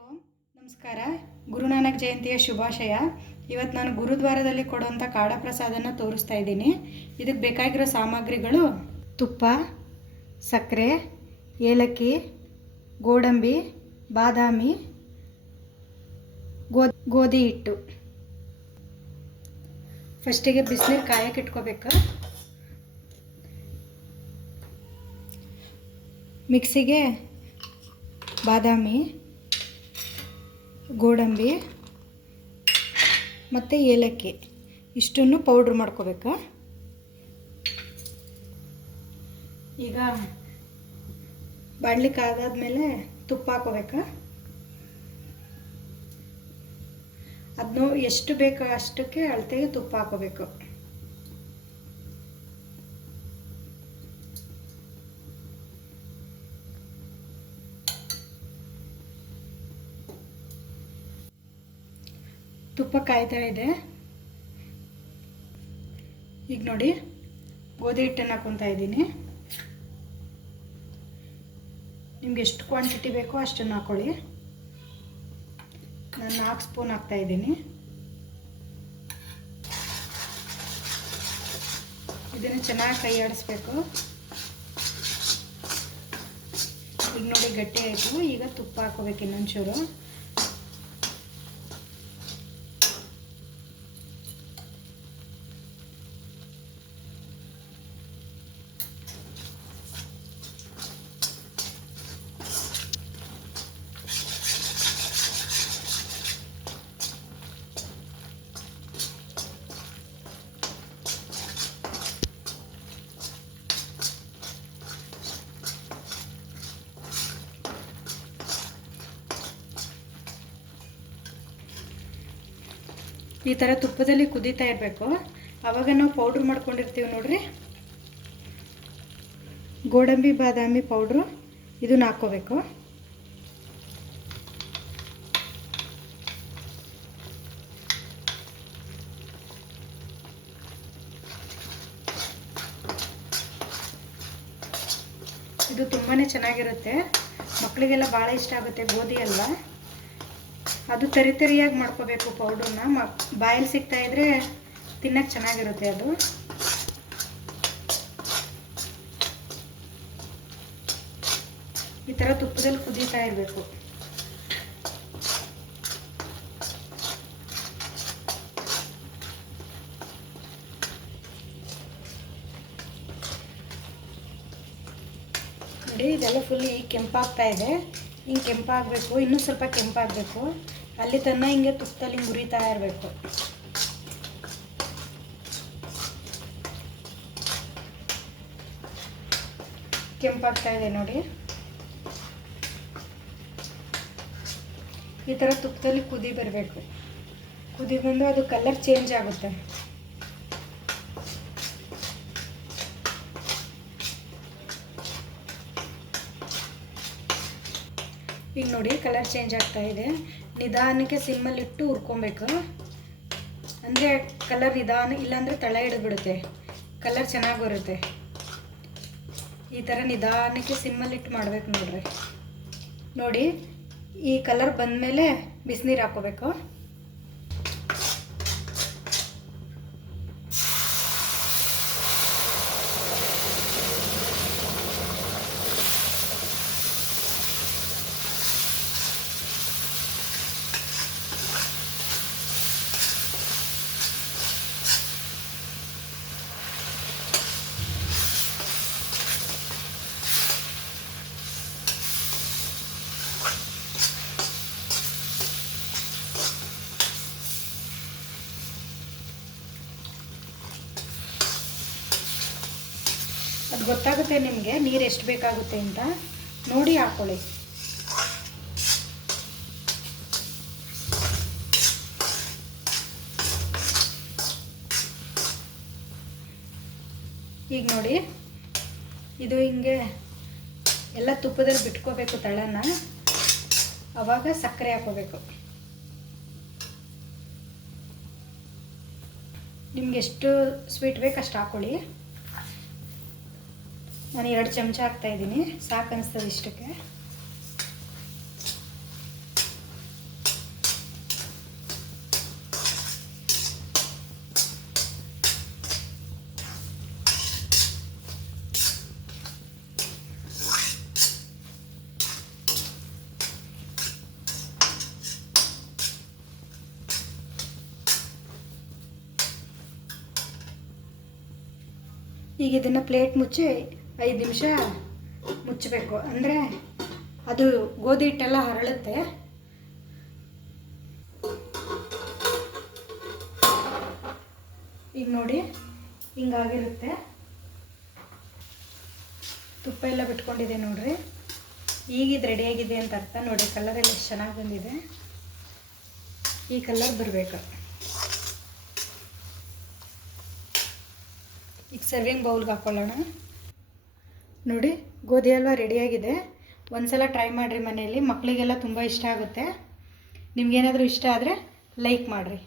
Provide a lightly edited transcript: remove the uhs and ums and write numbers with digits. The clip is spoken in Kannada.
ಓಂ ನಮಸ್ಕಾರ. ಗುರುನಾನಕ್ ಜಯಂತಿಯ ಶುಭಾಶಯ. ಇವತ್ತು ನಾನು ಗುರುದ್ವಾರದಲ್ಲಿ ಕೊಡುವಂಥ ಕಾಡ ಪ್ರಸಾದನ ತೋರಿಸ್ತಾ ಇದ್ದೀನಿ. ಇದಕ್ಕೆ ಬೇಕಾಗಿರೋ ಸಾಮಗ್ರಿಗಳು ತುಪ್ಪ, ಸಕ್ಕರೆ, ಏಲಕ್ಕಿ, ಗೋಡಂಬಿ, ಬಾದಾಮಿ, ಗೋಧಿ ಹಿಟ್ಟು. ಫಸ್ಟಿಗೆ ಬಿಸಿನೀರು ಕಾಯಕ್ಕೆ ಇಟ್ಕೋಬೇಕು. ಮಿಕ್ಸಿಗೆ ಬಾದಾಮಿ, ಗೋಡಂಬಿ ಮತ್ತು ಏಲಕ್ಕಿ ಇಷ್ಟನ್ನು ಪೌಡ್ರ್ ಮಾಡ್ಕೋಬೇಕು. ಈಗ ಬಾಣಲಿ ಕಾದಾದ್ಮೇಲೆ ತುಪ್ಪ ಹಾಕೋಬೇಕು. ಅದನ್ನು ಎಷ್ಟು ಬೇಕೋ ಅಷ್ಟಕ್ಕೆ ಅಳತೆಗೆ ತುಪ್ಪ ಹಾಕೋಬೇಕು. ತುಪ್ಪ ಕಾಯ್ತಾ ಇದೆ. ಈಗ ನೋಡಿ, ಗೋಧಿ ಹಿಟ್ಟನ್ನು ಹಾಕ್ಕೊತಾ ಇದ್ದೀನಿ. ನಿಮ್ಗೆ ಎಷ್ಟು ಕ್ವಾಂಟಿಟಿ ಬೇಕೋ ಅಷ್ಟನ್ನು ಹಾಕ್ಕೊಳ್ಳಿ. ನಾನು 4 ಸ್ಪೂನ್ ಹಾಕ್ತಾ ಇದ್ದೀನಿ. ಇದನ್ನು ಚೆನ್ನಾಗಿ ಕೈ ಆಡಿಸ್ಬೇಕು. ಈಗ ನೋಡಿ ಗಟ್ಟಿ ಆಯಿತು. ಈಗ ತುಪ್ಪ ಹಾಕೋಬೇಕು ಇನ್ನೊಂಚೂರು. ಈ ಥರ ತುಪ್ಪದಲ್ಲಿ ಕುದೀತಾ ಇರಬೇಕು. ಆವಾಗ ನಾವು ಪೌಡ್ರ್ ಮಾಡ್ಕೊಂಡಿರ್ತೀವಿ ನೋಡ್ರಿ, ಗೋಡಂಬಿ ಬಾದಾಮಿ ಪೌಡ್ರು, ಇದನ್ನ ಹಾಕ್ಕೋಬೇಕು. ಇದು ತುಂಬಾ ಚೆನ್ನಾಗಿರುತ್ತೆ. ಮಕ್ಕಳಿಗೆಲ್ಲ ಭಾಳ ಇಷ್ಟ ಆಗುತ್ತೆ. ಗೋಧಿ ಅಲ್ವಾ, ಅದು ತರಿಯಾಗಿ ಮಾಡ್ಕೋಬೇಕು ಪೌಡ್ರನ್ನ. ಬಾಯಲ್ಲಿ ಸಿಗ್ತಾ ಇದ್ರೆ ತಿನ್ನಕ್ಕೆ ಚೆನ್ನಾಗಿರುತ್ತೆ. ಅದು ಈ ಥರ ತುಪ್ಪದಲ್ಲಿ ಕುದೀತಾ ಇರಬೇಕು. ನೋಡಿ, ಇದೆಲ್ಲ ಫುಲ್ ಈಗ ಕೆಂಪಾಗ್ತಾ ಇದೆ. ಹಿಂಗೆ ಕೆಂಪಾಗಬೇಕು, ಇನ್ನೂ ಸ್ವಲ್ಪ ಕೆಂಪಾಗಬೇಕು. ಅಲ್ಲಿ ತನಕ ಹಿಂಗೆ ತುಪ್ಪದಲ್ಲಿ ಹಿಂಗೆ ಉರಿತಾ ಇರಬೇಕು. ಕೆಂಪಾಗ್ತಾ ಇದೆ ನೋಡಿ. ಈ ಥರ ತುಪ್ಪದಲ್ಲಿ ಕುದಿ ಬರಬೇಕು. ಕುದಿ ಬಂದು ಅದು ಕಲರ್ ಚೇಂಜ್ ಆಗುತ್ತೆ. ಈಗ ನೋಡಿ, ಕಲರ್ ಚೇಂಜ್ ಆಗ್ತಾ ಇದೆ. ನಿಧಾನಕ್ಕೆ ಸಿಮ್ಮಲ್ಲಿಟ್ಟು ಹುರ್ಕೊಬೇಕು. ಅಂದರೆ ಕಲರ್ ನಿಧಾನ, ಇಲ್ಲಾಂದರೆ ತಳ ಹಿಡಿದ್ಬಿಡುತ್ತೆ. ಕಲರ್ ಚೆನ್ನಾಗಿ ಬರುತ್ತೆ. ಈ ಥರ ನಿಧಾನಕ್ಕೆ ಸಿಮ್ಮಲ್ಲಿಟ್ಟು ಮಾಡಬೇಕು ನೋಡ್ರಿ. ನೋಡಿ, ಈ ಕಲರ್ ಬಂದಮೇಲೆ ಬಿಸಿನೀರು ಹಾಕ್ಕೋಬೇಕು. ಅದು ಗೊತ್ತಾಗುತ್ತೆ ನಿಮಗೆ ನೀರು ಎಷ್ಟು ಬೇಕಾಗುತ್ತೆ ಅಂತ ನೋಡಿ ಹಾಕ್ಕೊಳ್ಳಿ. ಈಗ ನೋಡಿ, ಇದು ಹಿಂಗೆ ಎಲ್ಲ ತುಪ್ಪದಲ್ಲಿ ಬಿಟ್ಕೋಬೇಕು ತಳನ. ಆವಾಗ ಸಕ್ಕರೆ ಹಾಕೋಬೇಕು. ನಿಮ್ಗೆ ಎಷ್ಟು ಸ್ವೀಟ್ ಬೇಕು ಅಷ್ಟು ಹಾಕ್ಕೊಳ್ಳಿ. ನಾನು 2 ಚಮಚ ಹಾಕ್ತಾ ಇದ್ದೀನಿ, ಸಾಕು ಅನಿಸ್ತದೆ ಇಷ್ಟಕ್ಕೆ. ಈಗ ಇದನ್ನು ಪ್ಲೇಟ್ ಮುಚ್ಚಿ 5 ನಿಮಿಷ ಮುಚ್ಚಬೇಕು, ಅಂದರೆ ಅದು ಗೋಧಿ ಹಿಟ್ಟೆಲ್ಲ ಹರಳುತ್ತೆ. ಈಗ ನೋಡಿ ಹಿಂಗಾಗಿರುತ್ತೆ. ತುಪ್ಪ ಎಲ್ಲ ಬಿಟ್ಕೊಂಡಿದೆ ನೋಡ್ರಿ. ಈಗಿದು ರೆಡಿಯಾಗಿದೆ ಅಂತ ಅರ್ಥ. ನೋಡಿ ಕಲರೆಲ್ಲ ಎಷ್ಟು ಚೆನ್ನಾಗಿ ಬಂದಿದೆ. ಈ ಕಲರ್ ಬರಬೇಕು. ಈಗ ಸರ್ವಿಂಗ್ ಬೌಲ್ಗೆ ಹಾಕ್ಕೊಳ್ಳೋಣ. ನೋಡಿ ಗೋಧಿ ಹಲ್ವ ರೆಡಿಯಾಗಿದೆ. ಒಂದ್ಸಲ ಟ್ರೈ ಮಾಡಿರಿ ಮನೆಯಲ್ಲಿ, ಮಕ್ಕಳಿಗೆಲ್ಲ ತುಂಬ ಇಷ್ಟ ಆಗುತ್ತೆ. ನಿಮಗೇನಾದರೂ ಇಷ್ಟ ಆದರೆ ಲೈಕ್ ಮಾಡಿರಿ.